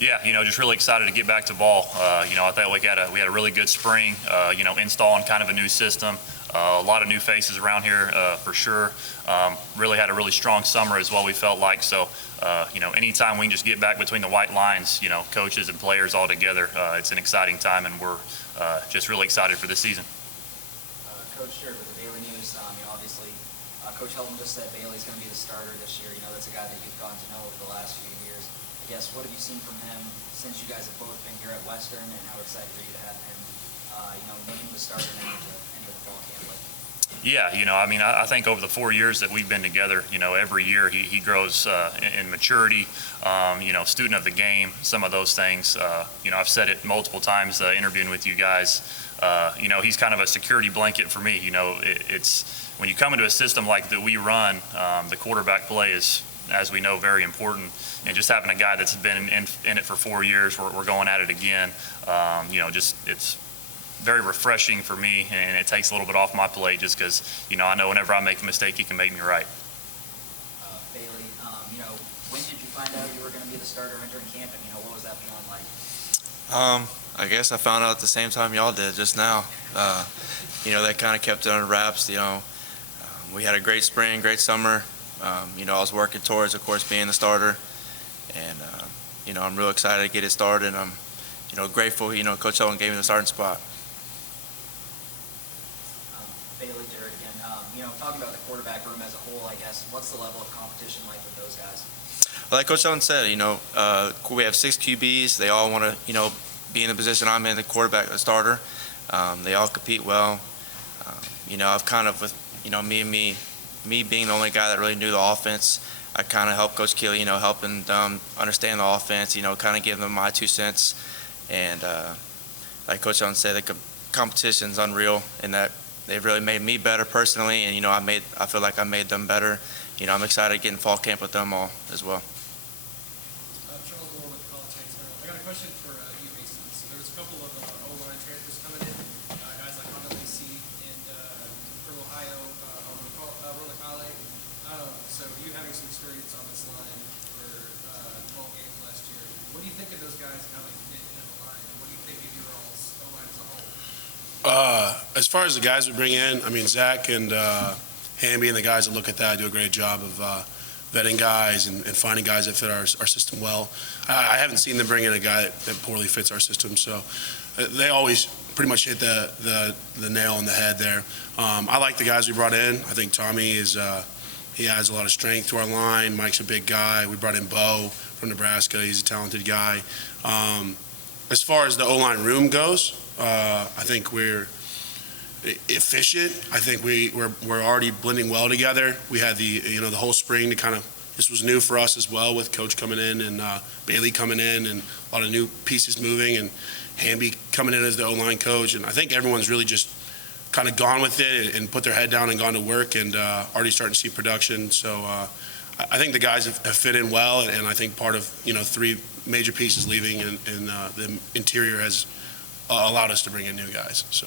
Yeah, just really excited to get back to ball. I thought we had a really good spring. Installing kind of a new system. A lot of new faces around here for sure. Really had a really strong summer as well, we felt like. So, anytime we can just get back between the white lines, coaches and players all together, it's an exciting time, and we're just really excited for this season. Coach, here with the Bailey News, obviously, Coach Helton just said Bailey's going to be the starter this year. That's a guy that you've gotten to know over the last few years. I guess, what have you seen from him since you guys have both been here at Western, and how excited are you to have him, named the starter now into the fall camp? Yeah, I think over the 4 years that we've been together, every year he grows in maturity, student of the game, some of those things. I've said it multiple times interviewing with you guys. He's kind of a security blanket for me. It's when you come into a system like that we run, the quarterback play is, as we know, very important. And just having a guy that's been in it for 4 years, we're going at it again. It's very refreshing for me, and it takes a little bit off my plate just because, I know whenever I make a mistake, he can make me right. Bailey, when did you find out you were going to be the starter entering camp, and, what was that feeling like? I guess I found out at the same time y'all did just now. They kind of kept it under wraps. We had a great spring, great summer. I was working towards, of course, being the starter, and I'm real excited to get it started. I'm, grateful. Coach Helton gave me the starting spot. Bailey, Jared again. Talking about the quarterback room as a whole, I guess, what's the level of competition like with those guys? Like Coach Helton said, we have 6 QBs. They all want to, be in the position I'm in, the quarterback, the starter. They all compete well. I've kind of, with me being the only guy that really knew the offense, I kind of helped Coach Kittley, helping them understand the offense, kind of give them my 2 cents. And like Coach Helton said, the competition's unreal in that they've really made me better personally, and I feel like I made them better. I'm excited to get in fall camp with them all as well. Charles Moore with College Heights Herald. I got a question for you, Mason. So there's a couple of O-line transfers coming in, guys like Honda Lacey and from Ohio, Rolacale. So you having some experience on this line for 12 games last year. What do you think of those guys and how they fit into the line? And what do you think of your all's O-line as a whole? As far as the guys we bring in, Zach and Hamby and the guys that look at that do a great job of vetting guys and finding guys that fit our system well. I haven't seen them bring in a guy that poorly fits our system, so they always pretty much hit the nail on the head there. I like the guys we brought in. I think Tommy he adds a lot of strength to our line. Mike's a big guy. We brought in Bo from Nebraska. He's a talented guy. As far as the O-line room goes, I think we're efficient. I think we're already blending well together. We had the whole spring to this was new for us as well, with Coach coming in and Bailey coming in and a lot of new pieces moving, and Hamby coming in as the O-line coach. And I think everyone's really just kind of gone with it and put their head down and gone to work, and already starting to see production. So I think the guys have fit in well, and I think part of 3 major pieces leaving and the interior has allowed us to bring in new guys. So.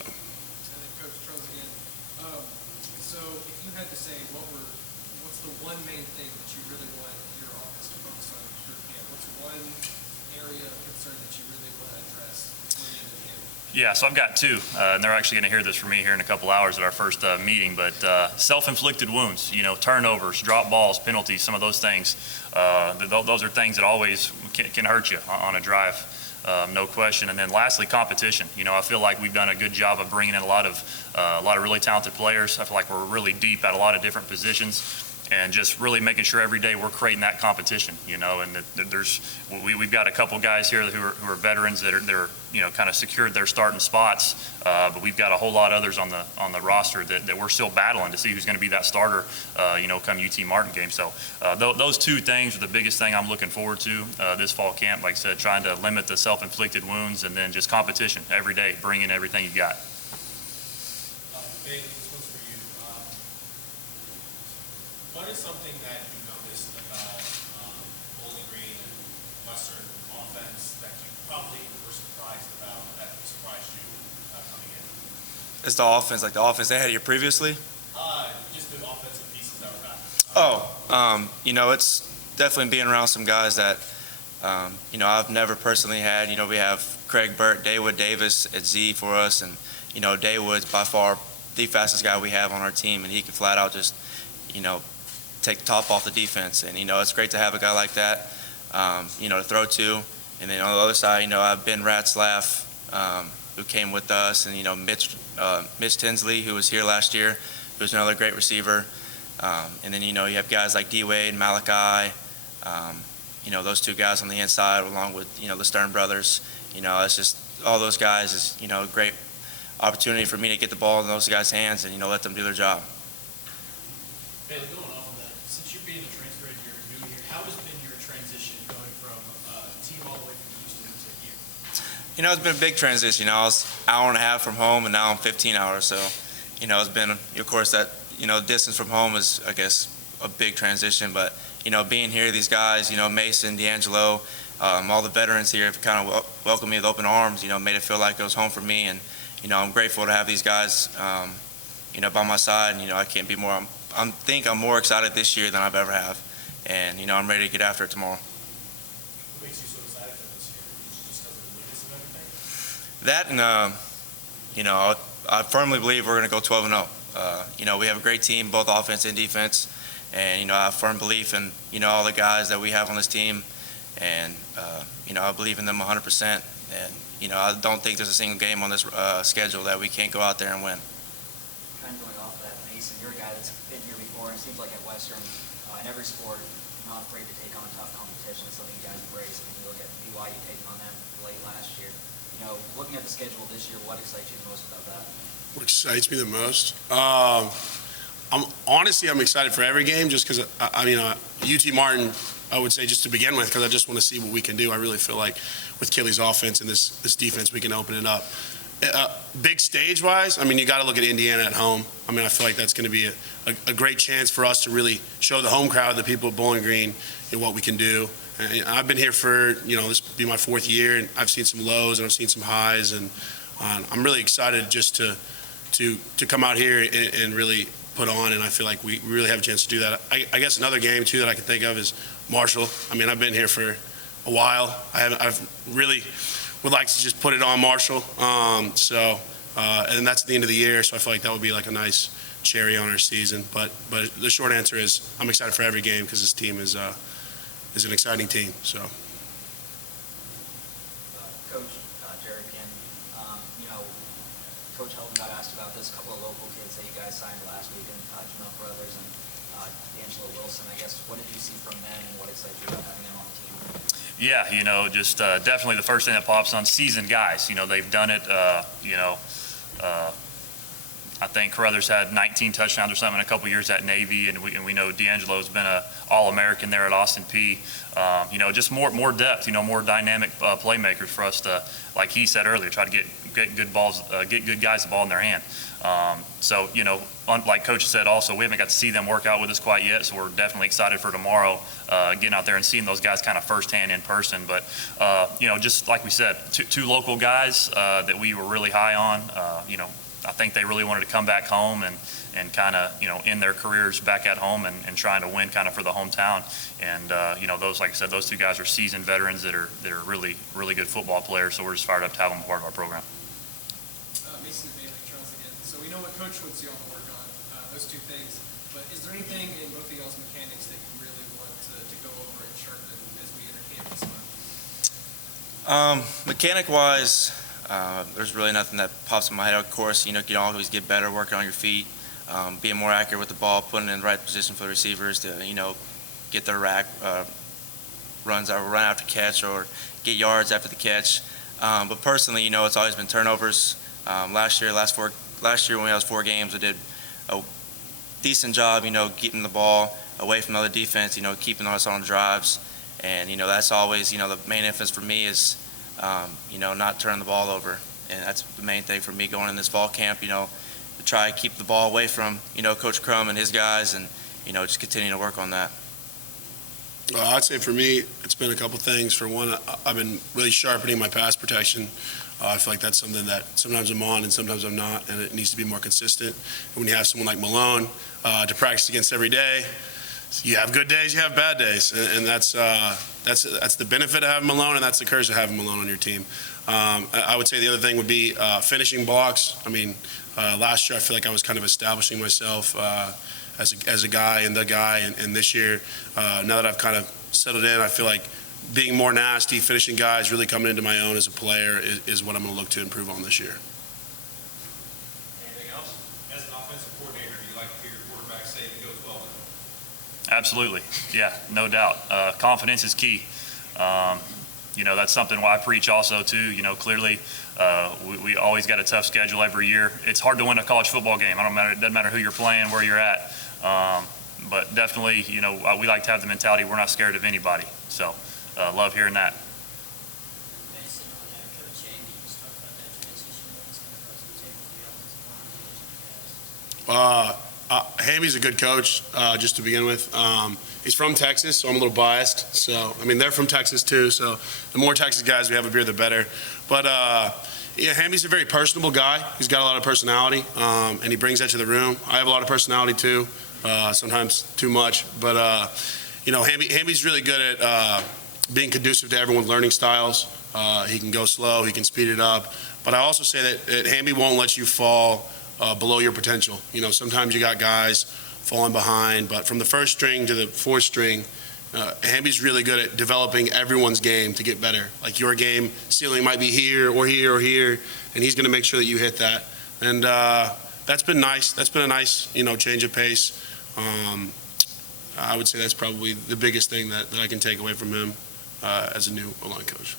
So if you had to say, what's the one main thing that you really want your office to focus on through camp? What's one area of concern that you really want to address before the end of the camp? Yeah, so I've got 2, and they're actually going to hear this from me here in a couple hours at our first meeting. But self-inflicted wounds, turnovers, drop balls, penalties, some of those things. Those are things that always can hurt you on a drive. No question. And then lastly, competition. I feel like we've done a good job of bringing in a lot of really talented players. I feel like we're really deep at a lot of different positions, and just really making sure every day we're creating that competition. And we've got a couple guys here who are veterans that are kind of secured their starting spots, but we've got a whole lot of others on the roster that we're still battling to see who's going to be that starter, come UT Martin game. So those 2 things are the biggest thing I'm looking forward to this fall camp. Like I said, trying to limit the self-inflicted wounds, and then just competition every day, bring in everything you've got. Bailey, this one's for you. What is something that you noticed about Bowling Green and Western offense that you probably were surprised about, that surprised you coming in? It's the offense, like the offense they had here previously. Just the offensive pieces that were back. It's definitely being around some guys that I've never personally had, we have Craig Burt, Daywood Davis at Z for us, and, Daywood's by far the fastest guy we have on our team, and he can flat out just, take the top off the defense. And, it's great to have a guy like that, to throw to. And then on the other side, I have Ben Ratzlaff, who came with us, and, Mitch Tinsley, who was here last year, who's another great receiver. And then, you have guys like D-Wade, Malachi, those two guys on the inside, along with, the Stern brothers. It's just all those guys is, a great opportunity for me to get the ball in those guys' hands and, let them do their job. Ben, going off of that, since you're being a transfer and you're new here, how has been your transition going from team all the way from Houston to here? It's been a big transition. I was an hour and a half from home, and now I'm 15 hours. So, it's been, of course, that, distance from home is, I guess, a big transition. But, being here, these guys, Mason, D'Angelo, all the veterans here have kind of welcomed me with open arms, made it feel like it was home for me. And, I'm grateful to have these guys, by my side. And, I can't be more, I think I'm more excited this year than I've ever have. And, I'm ready to get after it tomorrow. What makes you so excited for this year? Just because of the newness of everything? That and, I firmly believe we're going to go 12-0. We have a great team, both offense and defense. And, I have firm belief in, all the guys that we have on this team. And, I believe in them 100%. And, I don't think there's a single game on this schedule that we can't go out there and win. Kind of going off of that, Mason, you're a guy that's been here before, and it seems like at Western, in every sport, you're not afraid to take on tough competition. It's something you guys embrace. I mean, you look at BYU taking on them late last year. Looking at the schedule this year, what excites you the most about that? What excites me the most? I'm excited for every game just because, UT Martin, I would say just to begin with, because I just want to see what we can do. I really feel like with Kittley's offense and this defense, we can open it up. Big stage-wise, you got to look at Indiana at home. I feel like that's going to be a great chance for us to really show the home crowd, the people of Bowling Green, what we can do. And I've been here for, this will be my 4th year, and I've seen some lows and I've seen some highs, and I'm really excited just to come out here and really put on, and I feel like we really have a chance to do that. I guess another game, too, that I can think of is Marshall. I've been here for a while. I've really would like to just put it on Marshall. And that's at the end of the year, so I feel like that would be like a nice cherry on our season. But the short answer is I'm excited for every game because this team is an exciting team. So. Coach, Jerry again, Coach Helton got asked about this. A couple of local kids that you guys signed last week, and Jamel Brothers and D'Angelo Wilson. I guess, what did you see from them, and what excites you about having them on the team? Yeah, just definitely the first thing that pops on, seasoned guys. They've done it, I think Carruthers had 19 touchdowns or something in a couple years at Navy, and we know D'Angelo's been a All-American there at Austin Peay. Just more depth, more dynamic playmakers for us to, like he said earlier, try to get good balls, get good guys the ball in their hand. Like Coach said also, we haven't got to see them work out with us quite yet, so we're definitely excited for tomorrow, getting out there and seeing those guys kind of firsthand in person. But, just like we said, two local guys that we were really high on. I think they really wanted to come back home and kind of, end their careers back at home and trying to win kind of for the hometown. And, those, like I said, those two guys are seasoned veterans that are really, really good football players, so we're just fired up to have them part of our program. Mason and Bailey, Charles again. So we know what Coach wants you all to work on, those two things. But is there anything in both of y'all's mechanics that you really want to go over and sharpen as we enter camp this month? Mechanic-wise, there's really nothing that pops in my head. Of course, you can always get better working on your feet, being more accurate with the ball, putting it in the right position for the receivers to, get their runs that run after catch or get yards after the catch. But personally, it's always been turnovers. Last year when we had 4 games, we did a decent job, keeping the ball away from the other defense, keeping us on drives. And, that's always, the main emphasis for me is, not turning the ball over. And that's the main thing for me going in this fall camp, to try to keep the ball away from, Coach Crum and his guys and, just continue to work on that. I'd say for me, it's been a couple things. For one, I've been really sharpening my pass protection. I feel like that's something that sometimes I'm on and sometimes I'm not, and it needs to be more consistent. And when you have someone like Malone to practice against every day, You have good days, you have bad days, and that's the benefit of having Malone, and that's the curse of having Malone on your team. I would say the other thing would be finishing blocks. I mean, last year I feel like I was kind of establishing myself as a guy and the guy, and this year, now that I've kind of settled in, I feel like being more nasty, finishing guys, really coming into my own as a player is what I'm going to look to improve on this year. Anything else? As an offensive coordinator, do you like to hear your quarterback say he goes well? Absolutely. Yeah, no doubt. Confidence is key. That's something I preach also too. Clearly, we always got a tough schedule every year. It's hard to win a college football game. It doesn't matter who you're playing, where you're at. But definitely, we like to have the mentality we're not scared of anybody. So, love hearing that. Mason, Coach Amy just talked about that transition. What he's going to bring to the table for the offensive line. Hamby's a good coach, just to begin with. He's from Texas, so I'm a little biased. So, I mean, they're from Texas too, so the more Texas guys we have up here, the better. But, Hamby's a very personable guy. He's got a lot of personality, and he brings that to the room. I have a lot of personality too, sometimes too much. But, Hamby's really good at being conducive to everyone's learning styles. He can go slow, he can speed it up. But I also say that Hamby won't let you fall below your potential. Sometimes you got guys falling behind, but from the first string to the fourth string, Hamby's really good at developing everyone's game to get better. Like your game ceiling might be here or here or here, and he's going to make sure that you hit that. And that's been nice. That's been a nice, change of pace. I would say that's probably the biggest thing that I can take away from him as a new O-line coach.